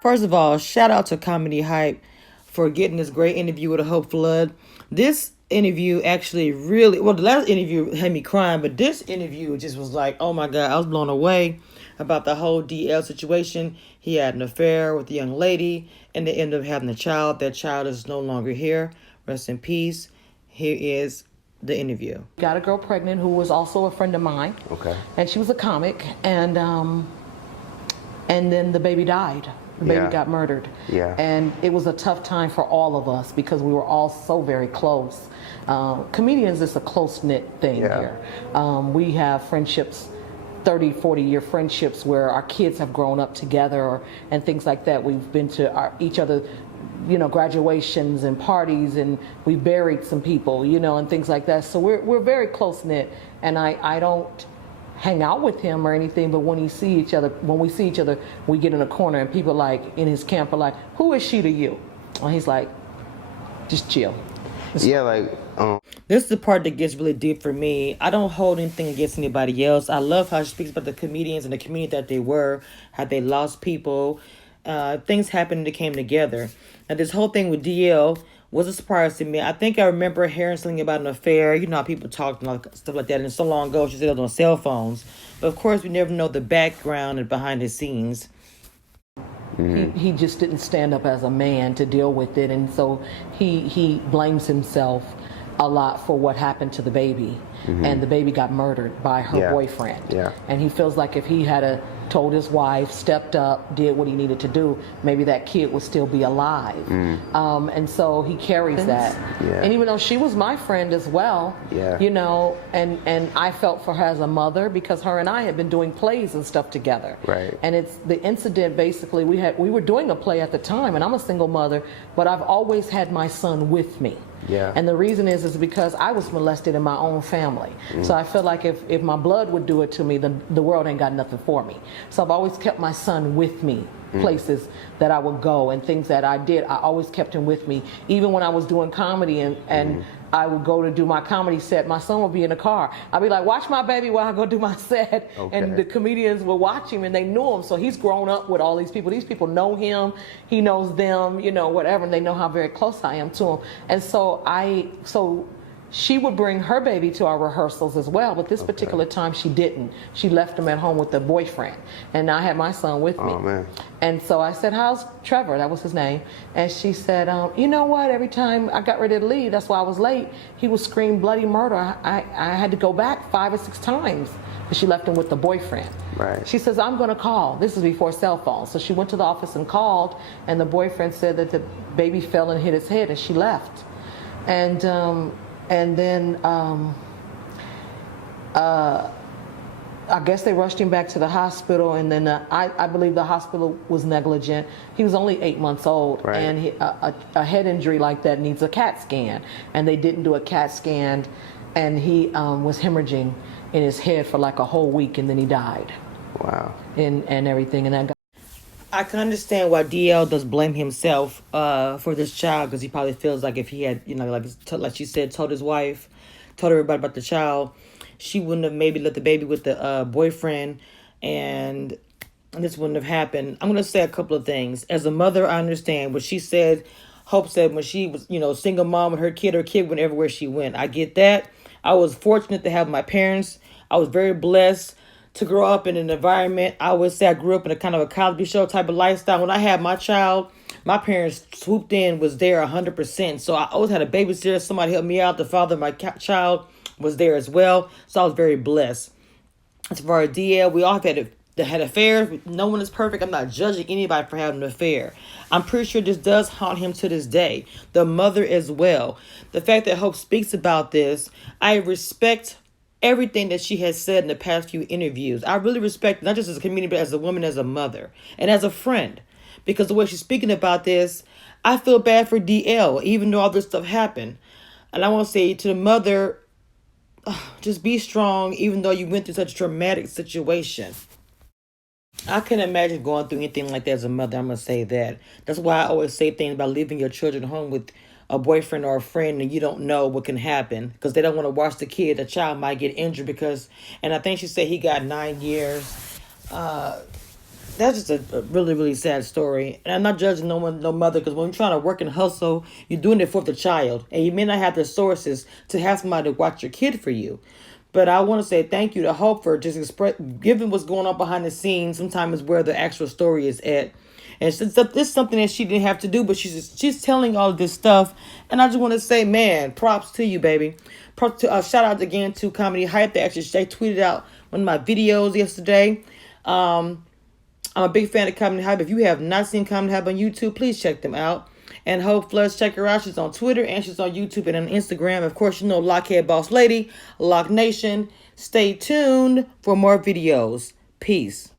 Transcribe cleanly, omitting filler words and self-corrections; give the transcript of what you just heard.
First of all, shout out to Comedy Hype for getting this great interview with a Hope Flood. This interview actually really, well, the last interview had me crying, but this interview just was like, oh my God, I was blown away about the whole DL situation. He had an affair with a young lady and they ended up having a child. That child is no longer here. Rest in peace. Here is the interview. Got a girl pregnant who was also a friend of mine. Okay. And she was a comic, and then the baby died. The baby got murdered. Yeah. And it was a tough time for all of us because we were all so very close. Comedians is a close-knit thing here. We have friendships, 30, 40-year friendships where our kids have grown up together and things like that. We've been to each other, graduations and parties, and we buried some people, and things like that. So we're very close-knit, and I don't hang out with him or anything, but when we see each other, we get in a corner and people in his camp are like, who is she to you? And he's like, just chill. This is the part that gets really deep for me. I don't hold anything against anybody else. I love how she speaks about the comedians and the community that they were, how they lost people. Things happened and they came together. Now, this whole thing with DL was a surprise to me. I think I remember hearing something about an affair. You know how people talk and stuff like that. And so long ago, she said it was on cell phones. But of course, we never know the background and behind the scenes. He just didn't stand up as a man to deal with it. And so he blames himself a lot for what happened to the baby. And the baby got murdered by her boyfriend. Yeah. And he feels like if he had told his wife, stepped up, did what he needed to do, maybe that kid would still be alive. And so he carries that. Yeah. And even though she was my friend as well, and I felt for her as a mother because her and I had been doing plays and stuff together. Right. And it's the incident basically, we were doing a play at the time, and I'm a single mother, but I've always had my son with me. Yeah. And the reason is because I was molested in my own family. So I feel like if my blood would do it to me, then the world ain't got nothing for me. So I've always kept my son with me, places that I would go and things that I did. I always kept him with me. Even when I was doing comedy and I would go to do my comedy set, my son would be in the car. I'd be like, watch my baby while I go do my set. Okay. And the comedians would watch him and they knew him. So he's grown up with all these people. These people know him. He knows them, whatever. And they know how very close I am to him. And so she would bring her baby to our rehearsals as well, but this particular time she didn't. She left him at home with the boyfriend, and I had my son with me. Oh, man. And so I said, how's Trevor? That was his name. And she said, you know what? Every time I got ready to leave, that's why I was late, he would scream bloody murder. I had to go back 5 or 6 times. But she left him with the boyfriend. Right. She says, I'm going to call. This is before cell phones. So she went to the office and called, and the boyfriend said that the baby fell and hit his head, and she left. And then I guess they rushed him back to the hospital, and then I believe the hospital was negligent. He was only 8 months old, right. And a head injury like that needs a CAT scan, and they didn't do a CAT scan, and he was hemorrhaging in his head for like a whole week, and then he died. Wow. And everything, and that got. I can understand why DL does blame himself for this child, because he probably feels like if he had, like she said, told his wife, told everybody about the child, she wouldn't have maybe let the baby with the boyfriend, and this wouldn't have happened. I'm going to say a couple of things. As a mother, I understand what she said. Hope said when she was, single mom with her kid went everywhere she went. I get that. I was fortunate to have my parents. I was very blessed to grow up in an environment. I would say I grew up in a kind of a Cosby Show type of lifestyle. When I had my child, my parents swooped in, was there 100%. So I always had a babysitter. Somebody helped me out. The father of my child was there as well. So I was very blessed. As far as DL, we all had affairs. No one is perfect. I'm not judging anybody for having an affair. I'm pretty sure this does haunt him to this day. The mother as well. The fact that Hope speaks about this, I respect everything that she has said in the past few interviews. I really respect, not just as a comedian, but as a woman, as a mother, and as a friend. Because the way she's speaking about this, I feel bad for DL, even though all this stuff happened. And I want to say to the mother, just be strong, even though you went through such a traumatic situation. I can't imagine going through anything like that as a mother. I'm going to say that. That's why I always say things about leaving your children home with a boyfriend or a friend, and you don't know what can happen because they don't want to watch the kid. The child might get injured and I think she said he got 9 years. that's just a really, really sad story. And I'm not judging no one, no mother, because when you're trying to work and hustle, you're doing it for the child, and you may not have the sources to have somebody to watch your kid for you. But I want to say thank you to Hope for just given what's going on behind the scenes. Sometimes where the actual story is at. And it's something that she didn't have to do, but she's telling all of this stuff. And I just want to say, man, props to you, baby. Shout out again to Comedy Hype. They tweeted out one of my videos yesterday. I'm a big fan of Comedy Hype. If you have not seen Comedy Hype on YouTube, please check them out. And Hope Floods, check her out. She's on Twitter and she's on YouTube and on Instagram. Of course, you know Lockhead Boss Lady, Lock Nation. Stay tuned for more videos. Peace.